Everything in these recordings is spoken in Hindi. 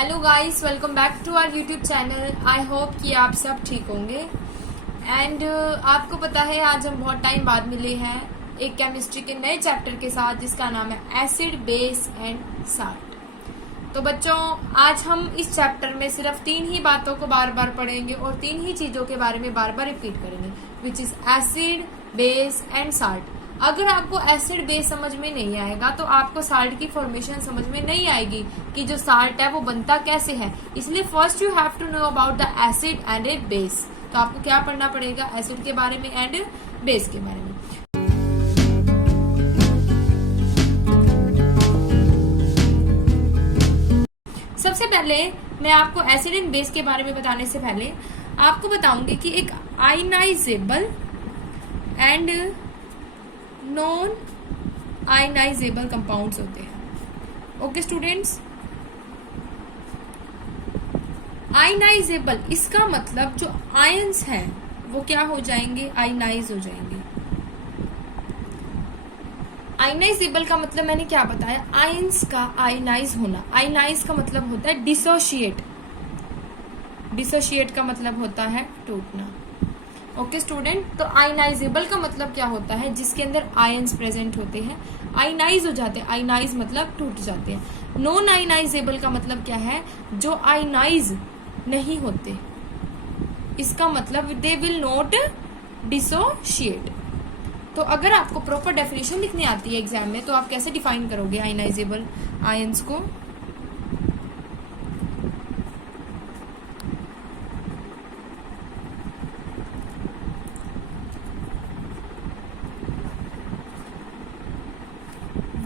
Hello guys, welcome back to our YouTube channel. I hope कि आप सब ठीक होंगे। एंड आपको पता है आज हम बहुत टाइम बाद मिले हैं एक केमिस्ट्री के नए चैप्टर के साथ जिसका नाम है एसिड, बेस एंड साल्ट। तो बच्चों, आज हम इस चैप्टर में सिर्फ 3 ही बातों को बार बार पढ़ेंगे और 3 ही चीजों के बारे में बार बार रिपीट करेंगे, which is acid, base and salt. अगर आपको एसिड बेस समझ में नहीं आएगा तो आपको साल्ट की फॉर्मेशन समझ में नहीं आएगी कि जो साल्ट है वो बनता कैसे है। इसलिए first you have to know about the acid and a base. तो आपको क्या पढ़ना पड़ेगा? एसिड के बारे में एंड बेस के बारे में। सबसे पहले मैं आपको एसिड एंड बेस के बारे में बताने से पहले आपको बताऊंगी कि एक ionisable and non ionisable compounds होते हैं। ओके स्टूडेंट्स, आयनाइजेबल इसका मतलब जो आयंस हैं वो क्या हो जाएंगे? आयनाइज हो जाएंगे। आयनाइजेबल का मतलब मैंने क्या बताया? आयंस का आयनाइज होना। आयनाइज का मतलब होता है डिसोशिएट। डिसोशिएट का मतलब होता है टूटना। ओके स्टूडेंट, तो आयनाइजेबल का मतलब क्या होता है? जिसके अंदर आयंस प्रेजेंट होते हैं, आयनाइज हो जाते हैं। आयनाइज मतलब टूट जाते हैं। नॉन आयनाइजेबल का मतलब क्या है? जो आयनाइज नहीं होते, इसका मतलब दे विल नॉट डिसोशिएट। तो अगर आपको प्रॉपर डेफिनेशन लिखनी आती है एग्जाम में तो आप कैसे डिफाइन करोगे आयनाइजेबल आयंस को?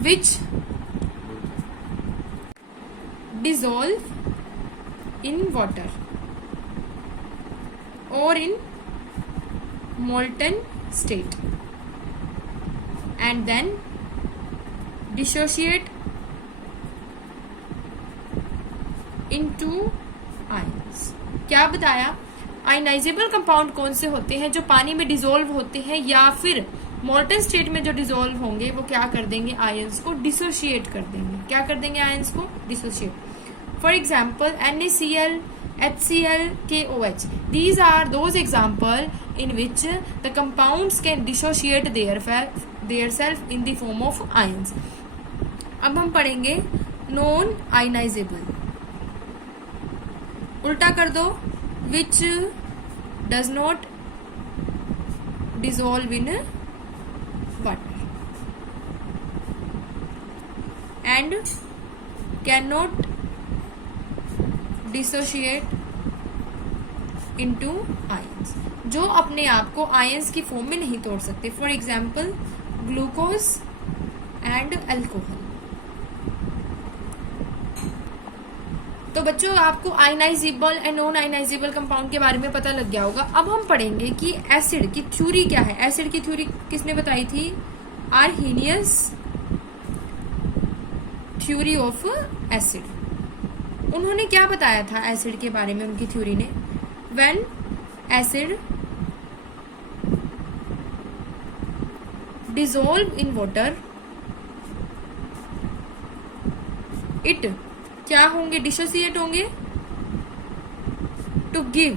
which dissolve in water or in molten state and then dissociate into ions। क्या बताया? आयनाइजेबल कंपाउंड कौन से होते हैं? जो पानी में डिसॉल्व होते हैं या फिर मोल्टन स्टेट में जो डिसॉल्व होंगे वो क्या कर देंगे? आयंस को डिसोशिएट कर देंगे। क्या कर देंगे? आयंस को dissociate. For example NaCl, HCl, KOH। These are those example in which the compounds can dissociate their self in the form of ions। अब हम पढ़ेंगे नॉन आयनाइजेबल। उल्टा कर दो, which does not dissolve in water and cannot dissociate into ions। जो अपने आप को आयंस की फॉर्म में नहीं तोड़ सकते। For example glucose and alcohol. तो बच्चों, आपको ionisable and non ionisable compound के बारे में पता लग गया होगा। अब हम पढ़ेंगे कि एसिड की थ्योरी क्या है। एसिड की थ्योरी किसने बताई थी? Arrhenius theory of acid. उन्होंने क्या बताया था एसिड के बारे में? उनकी थ्योरी ने, when acid dissolve in water it क्या होंगे? डिसोसिएट होंगे टू गिव।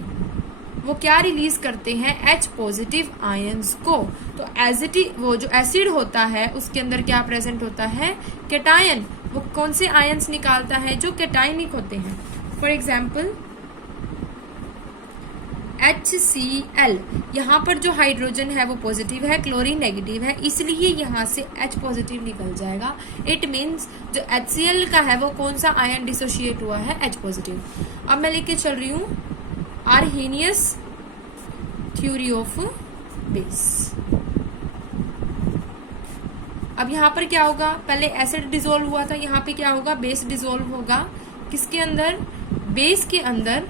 वो क्या रिलीज करते हैं? H पॉजिटिव आयंस को। तो वो जो एसिड होता है उसके अंदर क्या प्रेजेंट होता है? कैटायन। वो कौन से आयंस निकालता है? जो कैटायनिक होते हैं। फॉर एग्जाम्पल HCl, यहाँ पर जो हाइड्रोजन है वो पॉजिटिव है, क्लोरीन नेगेटिव है, इसलिए यहाँ से H पॉजिटिव निकल जाएगा। इट मीन्स जो HCl का है वो कौन सा आयन डिसोशिएट हुआ है? H positive. अब मैं लेके चल रही हूँ आर्हेनियस थ्योरी ऑफ बेस। अब यहाँ पर क्या होगा? पहले एसिड डिसॉल्व हुआ था, यहाँ पे क्या होगा? बेस डिसॉल्व होगा। किसके अंदर? बेस के अंदर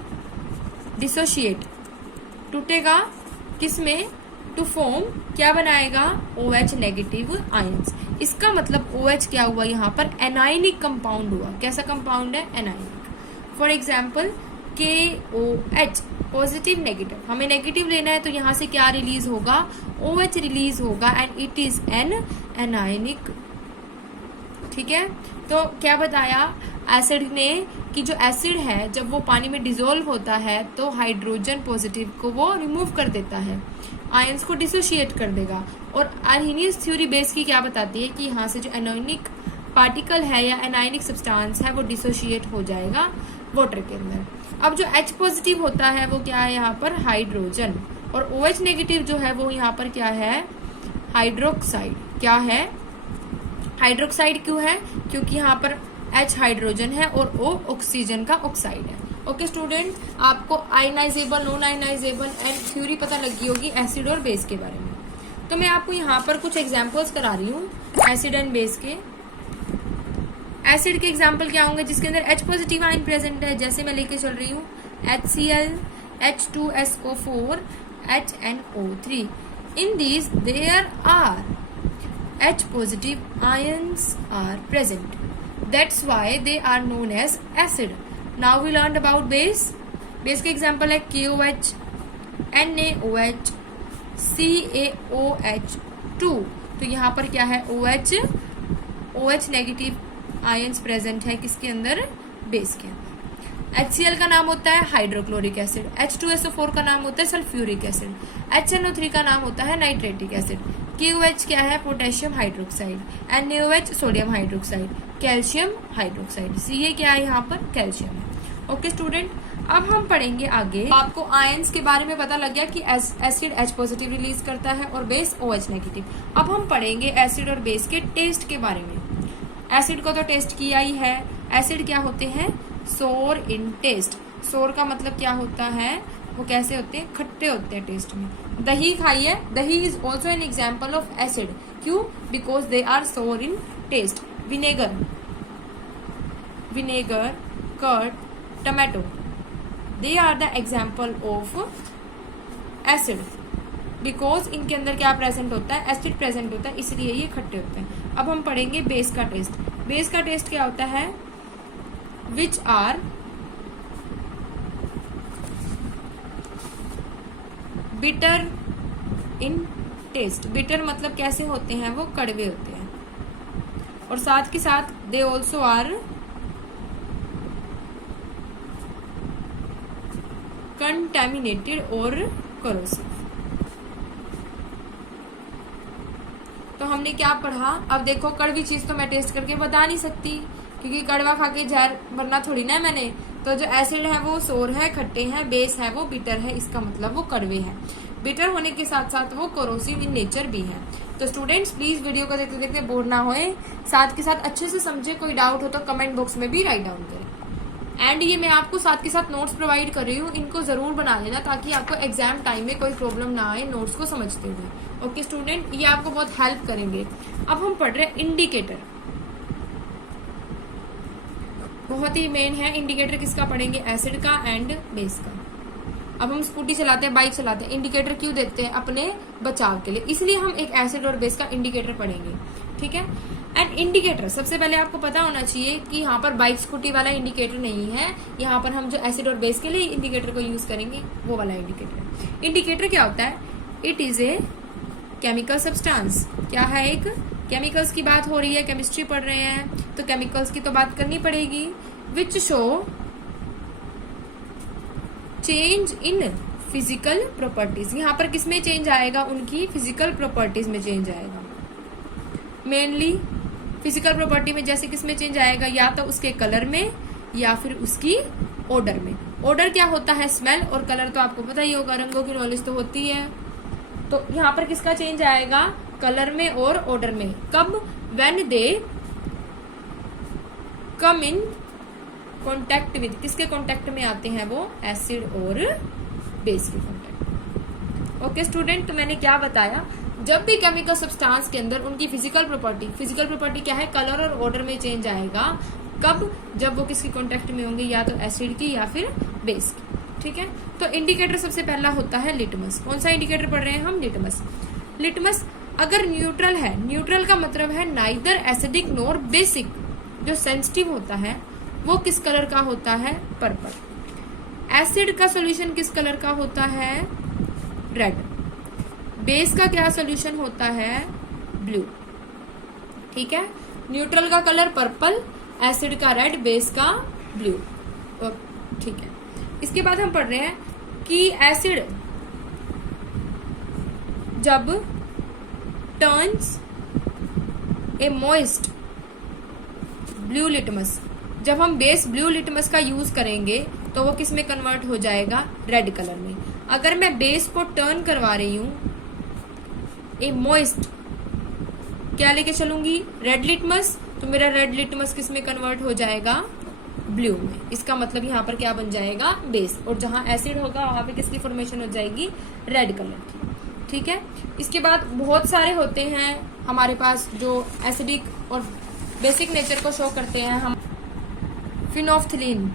डिसोशिएट टूटेगा। किसमें? टू फॉर्म क्या बनाएगा? OH negative ions. इसका मतलब OH क्या हुआ? यहाँ पर एनायनिक कंपाउंड हुआ। कैसा कंपाउंड है? Anionic. For example KOH positive negative. हमें नेगेटिव लेना है तो यहाँ से क्या रिलीज होगा? OH रिलीज होगा and it is an anionic. ठीक है, तो क्या बताया? एसिड ने कि जो एसिड है जब वो पानी में डिसॉल्व होता है तो हाइड्रोजन पॉजिटिव को वो रिमूव कर देता है, आयंस को डिसोशिएट कर देगा। और आर्हेनियस थ्योरी बेस की क्या बताती है कि यहाँ से जो एनोनिक पार्टिकल है या एनायनिक सब्सटेंस है वो डिसोशिएट हो जाएगा वाटर के अंदर। अब जो H पॉजिटिव होता है वो क्या है यहाँ पर, हाइड्रोजन, और OH नेगेटिव जो है वो यहाँ पर क्या है, हाइड्रोक्साइड। क्या है, हाइड्रोक्साइड। क्यों है, क्योंकि यहाँ पर H हाइड्रोजन है और O ऑक्सीजन का ऑक्साइड है। ओके स्टूडेंट, आपको ionisable, non ionisable and theory पता लगी होगी एसिड और बेस के बारे में। तो मैं आपको यहाँ पर कुछ एग्जांपल्स करा रही हूँ एसिड एंड बेस के। एसिड के एग्जाम्पल क्या होंगे जिसके अंदर H पॉजिटिव आयन प्रेजेंट है, जैसे मैं लेके चल रही हूँ HCl, H2SO4, HNO3। In these there are H positive ions are present. That's why they are known as acid. Now we learned about base. Base के example है KOH, NaOH, CaOH2। तो यहाँ पर क्या है, OH नेगेटिव आयंस प्रेजेंट है किसके अंदर, बेस के अंदर। HCl का नाम होता है हाइड्रोक्लोरिक एसिड, H2SO4 का नाम होता है सल्फ्यूरिक एसिड, HNO3 का नाम होता है नाइट्रेटिक एसिड, KOH क्या है, potassium hydroxide, NaOH sodium hydroxide, calcium hydroxide. ये क्या है, यहाँ पर कैल्शियम है। ओके स्टूडेंट, अब हम पढ़ेंगे आगे। आपको आयंस के बारे में पता लग गया कि एसिड H पॉजिटिव रिलीज करता है और बेस OH नेगेटिव। अब हम पढ़ेंगे एसिड और बेस के टेस्ट के बारे में। एसिड को तो टेस्ट किया ही है। एसिड क्या होते हैं, सोर इन टेस्ट। सोर का मतलब क्या होता है, वो कैसे होते हैं, खट्टे होते हैं टेस्ट में। दही खाइए, दही is also an example of acid. क्यों, because they are sour in taste. Vinegar, curd, tomato, they are the example of acid because इनके अंदर क्या प्रेजेंट होता है, एसिड प्रेजेंट होता है, इसलिए ये खट्टे होते हैं। अब हम पढ़ेंगे बेस का टेस्ट। बेस का टेस्ट क्या होता है, which are bitter in taste. Bitter मतलब कैसे होते हैं, वो कड़वे होते हैं, और साथ के साथ दे ऑल्सो आर कंटेमिनेटेड और करोसिव। तो हमने क्या पढ़ा, अब देखो कड़वी चीज तो मैं टेस्ट करके बता नहीं सकती क्योंकि कड़वा खा के जहर भरना थोड़ी ना मैंने। तो जो एसिड है वो सोर है, खट्टे हैं, बेस है वो बिटर है, इसका मतलब वो कड़वे हैं। बिटर होने के साथ साथ वो कोरोसिव इन नेचर भी है। तो स्टूडेंट्स प्लीज वीडियो को देखते देखते बोर ना होए, साथ के साथ अच्छे से समझे। कोई डाउट हो तो कमेंट बॉक्स में भी राइट डाउन करें। एंड ये मैं आपको साथ के साथ नोट्स प्रोवाइड कर रही हूँ, इनको जरूर बना लेना ताकि आपको एग्जाम टाइम में कोई प्रॉब्लम ना आए नोट्स को समझते हुए। ओके स्टूडेंट, ये आपको बहुत हेल्प करेंगे। अब हम पढ़ रहे हैं इंडिकेटर, बहुत ही मेन है। इंडिकेटर किसका पढ़ेंगे, एसिड का एंड बेस का। अब हम स्कूटी चलाते हैं, बाइक चलाते हैं, इंडिकेटर क्यों देते हैं, अपने बचाव के लिए, इसलिए हम एक एसिड और बेस का इंडिकेटर पढ़ेंगे। ठीक है, एंड इंडिकेटर सबसे पहले आपको पता होना चाहिए कि यहाँ पर बाइक स्कूटी वाला इंडिकेटर नहीं है, यहाँ पर हम जो एसिड और बेस के लिए इंडिकेटर को यूज करेंगे वो वाला इंडिकेटर। इंडिकेटर क्या होता है, it is a chemical substance. क्या है, एक केमिकल्स की बात हो रही है, केमिस्ट्री पढ़ रहे हैं तो केमिकल्स की तो बात करनी पड़ेगी। Which show change in physical properties. यहाँ पर किसमें चेंज आएगा, उनकी फिजिकल प्रॉपर्टीज में चेंज आएगा। मेनली फिजिकल प्रॉपर्टी में जैसे किसमें चेंज आएगा, या तो उसके कलर में या फिर उसकी ओडर में। ओडर क्या होता है, स्मेल, और कलर तो आपको पता ही होगा, रंगों की नॉलेज तो होती है। तो यहाँ पर किसका चेंज आएगा, कलर में और ओडर में। कब, when they come in contact with, किसके कॉन्टेक्ट में आते हैं वो, एसिड और बेस के कॉन्टेक्ट। ओके स्टूडेंट, तो मैंने क्या बताया, जब भी केमिकल सब्सटेंस के अंदर उनकी फिजिकल प्रॉपर्टी क्या है, कलर और ऑर्डर में चेंज आएगा। कब, जब वो किसकी कॉन्टेक्ट में होंगे, या तो एसिड की या फिर बेस की। ठीक है, तो इंडिकेटर सबसे पहला होता है लिटमस। कौन सा इंडिकेटर पढ़ रहे हैं हम, लिटमस। लिटमस अगर न्यूट्रल है, न्यूट्रल का मतलब है नाइदर एसिडिक नॉर बेसिक। जो सेंसिटिव होता है वो किस कलर का होता है, पर्पल। एसिड का सॉल्यूशन किस कलर का होता है, रेड। बेस का क्या सॉल्यूशन होता है, ब्लू। ठीक है, न्यूट्रल का कलर पर्पल, एसिड का रेड, बेस का ब्लू। ठीक है, इसके बाद हम पढ़ रहे हैं कि एसिड जब टर्न्स ए मॉइस्ट ब्लू लिटमस, जब हम बेस ब्लू लिटमस का यूज करेंगे तो वो किस में कन्वर्ट हो जाएगा, रेड कलर में। अगर मैं बेस को टर्न करवा रही हूं ए मॉइस्ट, क्या लेके चलूंगी, रेड लिटमस, तो मेरा रेड लिटमस किस में कन्वर्ट हो जाएगा, ब्लू में। इसका मतलब यहाँ पर क्या बन जाएगा, बेस, और जहां एसिड होगा वहां पे किसकी फॉर्मेशन हो जाएगी, रेड कलर की। ठीक है, इसके बाद बहुत सारे होते हैं हमारे पास जो एसिडिक और बेसिक नेचर को शो करते हैं। हम फिनोफ्थलीन,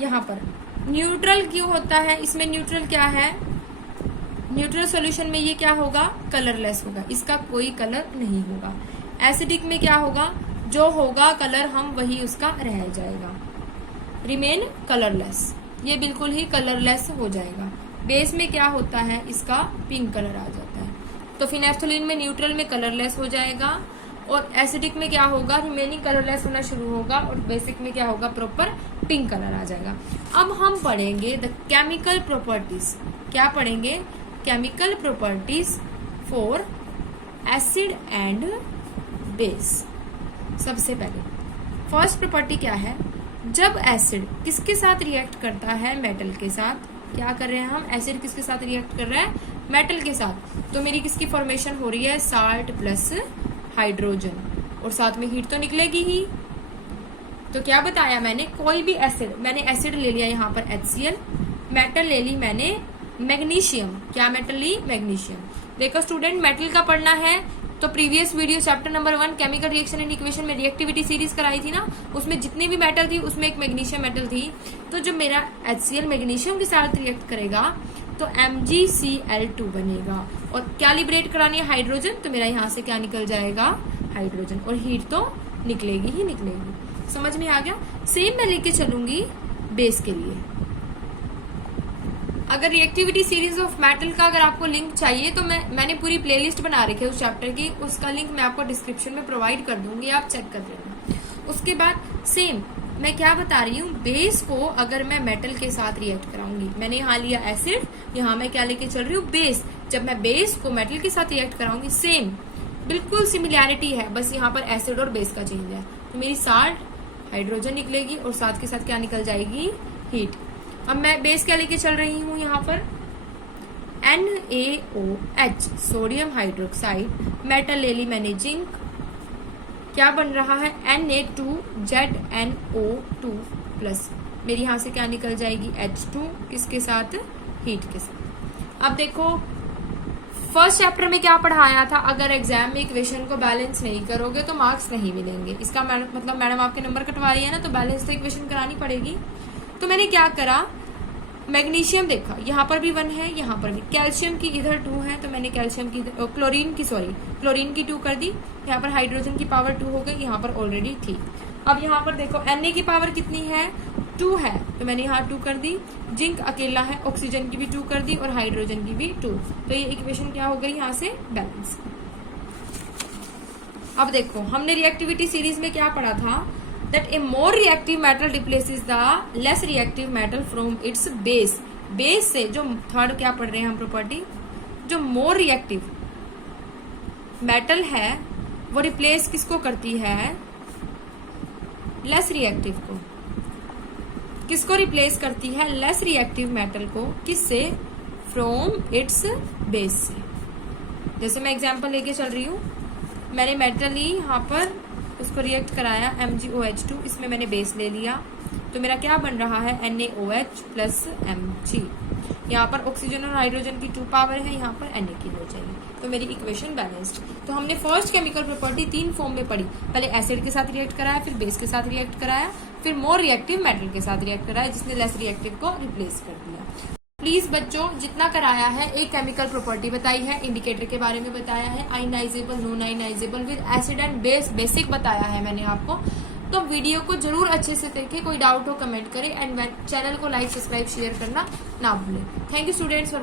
यहाँ पर न्यूट्रल क्यों होता है, इसमें न्यूट्रल क्या है, न्यूट्रल सॉल्यूशन में ये क्या होगा, कलरलेस होगा, इसका कोई कलर नहीं होगा। एसिडिक में क्या होगा, जो होगा कलर हम वही उसका रह जाएगा, रिमेन कलरलेस, ये बिल्कुल ही कलरलेस हो जाएगा। बेस में क्या होता है, इसका पिंक कलर आ जाता है। तो फिनेफ्थलीन में न्यूट्रल में कलरलेस हो जाएगा, और एसिडिक में क्या होगा, रिमेनिंग कलरलेस होना शुरू होगा, और बेसिक में क्या होगा, प्रॉपर पिंक कलर आ जाएगा। अब हम पढ़ेंगे द केमिकल प्रॉपर्टीज, क्या पढ़ेंगे, chemical properties for acid and base. सबसे पहले फर्स्ट प्रॉपर्टी क्या है, जब एसिड किसके साथ रिएक्ट करता है, मेटल के साथ। क्या कर रहे हैं हम, एसिड किसके साथ रिएक्ट कर रहे हैं, मेटल के साथ। तो मेरी किसकी फॉर्मेशन हो रही है, साल्ट प्लस हाइड्रोजन, और साथ में हीट तो निकलेगी ही। तो क्या बताया मैंने, कोई भी एसिड, मैंने एसिड ले लिया यहाँ पर HCl, मेटल ले ली मैंने मैग्नीशियम, क्या मेटल ली, मैग्नीशियम। देखो स्टूडेंट, मेटल का पढ़ना है तो previous video chapter number 1 chemical reaction and equation में रिएक्टिविटी सीरीज कराई थी ना, उसमें जितनी भी मेटल थी उसमें एक मैग्नीशियम मेटल थी। तो जो मेरा HCl मैग्नीशियम के साथ रिएक्ट करेगा तो MgCl2 बनेगा, और क्या लिबरेट करानी है, हाइड्रोजन, तो मेरा यहाँ से क्या निकल जाएगा, हाइड्रोजन, और हीट तो निकलेगी ही निकलेगी। समझ में आ गया। सेम मैं लेके चलूंगी बेस के लिए। अगर रिएक्टिविटी सीरीज ऑफ मेटल का अगर आपको लिंक चाहिए तो मैंने पूरी प्लेलिस्ट बना रखी है उस चैप्टर की, उसका लिंक मैं आपको डिस्क्रिप्शन में प्रोवाइड कर दूंगी, आप चेक कर लेना। उसके बाद सेम मैं क्या बता रही हूँ, बेस को अगर मैं मेटल के साथ रिएक्ट कराऊंगी, मैंने यहाँ लिया एसिड, यहाँ मैं क्या लेके चल रही हूँ, बेस। जब मैं बेस को मेटल के साथ रिएक्ट कराऊंगी, सेम बिल्कुल सिमिलैरिटी है, बस यहाँ पर एसिड और बेस का चेंज है। तो मेरी साल्ट हाइड्रोजन निकलेगी और साथ के साथ क्या निकल जाएगी, हीट। अब मैं बेस क्या लेके चल रही हूँ, यहाँ पर NaOH, सोडियम हाइड्रोक्साइड, मेटल ले ली मैंने जिंक, क्या बन रहा है, Na2ZNO2 प्लस, मेरी यहाँ से क्या निकल जाएगी, H2, किसके साथ, हीट के साथ। अब देखो फर्स्ट चैप्टर में क्या पढ़ाया था, अगर एग्जाम में इक्वेशन को बैलेंस नहीं करोगे तो मार्क्स नहीं मिलेंगे। इसका मतलब मैडम आपके नंबर कटवा रही है ना, तो बैलेंस तो इक्वेशन करानी पड़ेगी। तो मैंने क्या करा, मैग्नीशियम देखा, यहाँ पर भी 1 है, यहाँ पर भी, कैल्शियम की इधर 2 है, तो मैंने कैल्शियम की क्लोरीन की 2 कर दी, यहाँ पर हाइड्रोजन की पावर 2 हो गई, यहाँ पर ऑलरेडी थी। अब यहाँ पर देखो Na की पावर कितनी है, 2 है, तो मैंने यहाँ 2 कर दी, जिंक अकेला है, ऑक्सीजन की भी 2 कर दी और हाइड्रोजन की भी 2, तो ये इक्वेशन क्या हो गई, यहाँ से बैलेंस। अब देखो हमने रिएक्टिविटी सीरीज में क्या पढ़ा था, that a more reactive metal replaces the less reactive metal from its base। Base से जो थर्ड क्या पढ़ रहे हैं हम प्रॉपर्टी, जो मोर रिएक्टिव मेटल है वो रिप्लेस किसको करती है, लेस रिएक्टिव को। किसको रिप्लेस करती है, लेस रिएक्टिव मेटल को, किससे, फ्रॉम इट्स बेस से। जैसे मैं एग्जांपल लेके चल रही हूँ, मैंने मेटल ली, यहाँ पर उसको रिएक्ट कराया MgOH2, इसमें मैंने बेस ले लिया, तो मेरा क्या बन रहा है, NaOH प्लस Mg। यहाँ पर ऑक्सीजन और हाइड्रोजन की 2 पावर है, यहाँ पर Na की हो जाएगी, तो मेरी इक्वेशन बैलेंस्ड। तो हमने फर्स्ट केमिकल प्रॉपर्टी 3 फॉर्म में पढ़ी, पहले एसिड के साथ रिएक्ट कराया, फिर बेस के साथ रिएक्ट कराया, फिर मोर रिएक्टिव मेटल के साथ रिएक्ट कराया, जिसने लेस रिएक्टिव को रिप्लेस कर दिया। प्लीज बच्चों, जितना कराया है, एक केमिकल प्रॉपर्टी बताई है, इंडिकेटर के बारे में बताया है, ionisable, non ionisable with acid and base, basic बताया है मैंने आपको। तो वीडियो को जरूर अच्छे से देखें, कोई डाउट हो कमेंट करें, एंड चैनल को लाइक, सब्सक्राइब, शेयर करना ना भूलें। Thank you students for